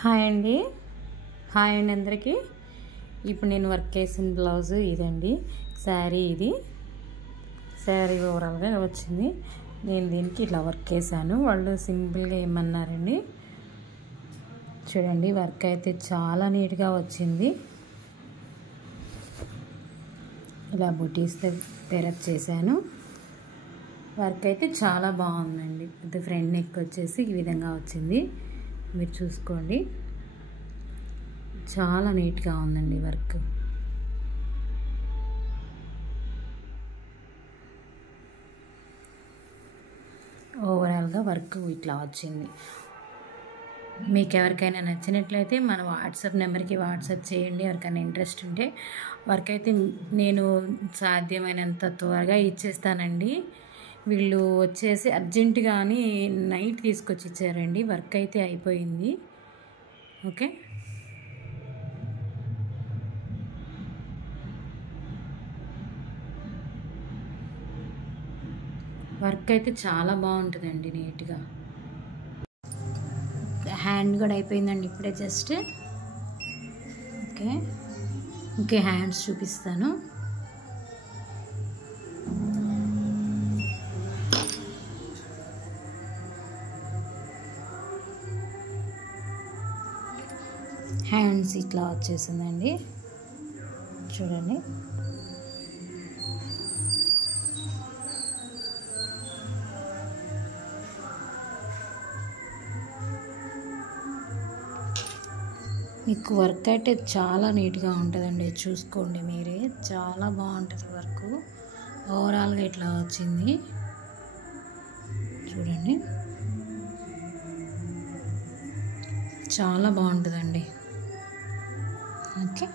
Hi అండి. Hi అండి అందరికీ. ఇప్పుడు నేను వర్క్ చేసిన బ్లౌజ్ ఇదండి. ఇది శారీ ఓవరాల్గా వచ్చింది. నేను దీనికి ఇట్లా వర్క్ చేశాను. వాళ్ళు సింపుల్గా ఏమన్నారండి, చూడండి వర్క్ అయితే చాలా నీట్గా వచ్చింది. ఇలా బుటీస్తో పేరప్ చేశాను. వర్క్ అయితే చాలా బాగుందండి. ఇది ఫ్రంట్ నెక్ వచ్చేసి ఈ విధంగా వచ్చింది. మీరు చూసుకోండి, చాలా నీట్గా ఉందండి వర్క్. ఓవరాల్గా వర్క్ ఇట్లా వచ్చింది. మీకు ఎవరికైనా నచ్చినట్లయితే మన వాట్సాప్ నెంబర్కి వాట్సాప్ చేయండి. ఎవరికైనా ఇంట్రెస్ట్ ఉంటే వర్క్ అయితే నేను సాధ్యమైనంత త్వరగా ఇచ్చేస్తానండి. వీళ్ళు వచ్చేసి అర్జెంటుగా అని నైట్ తీసుకొచ్చి ఇచ్చారండి. వర్క్ అయితే అయిపోయింది. ఓకే, వర్క్ అయితే చాలా బాగుంటుందండి నీట్గా. హ్యాండ్ కూడా అయిపోయిందండి ఇప్పుడే జస్ట్. ఓకే హ్యాండ్స్ చూపిస్తాను. హ్యాండ్స్ ఇట్లా వచ్చేసిందండి, చూడండి. మీకు వర్క్ అయితే చాలా నీట్గా ఉంటుందండి. చూసుకోండి మీరే, చాలా బాగుంటుంది వర్క్. ఓవరాల్గా ఇట్లా వచ్చింది, చూడండి. చాలా బాగుంటుందండి. ఓకే.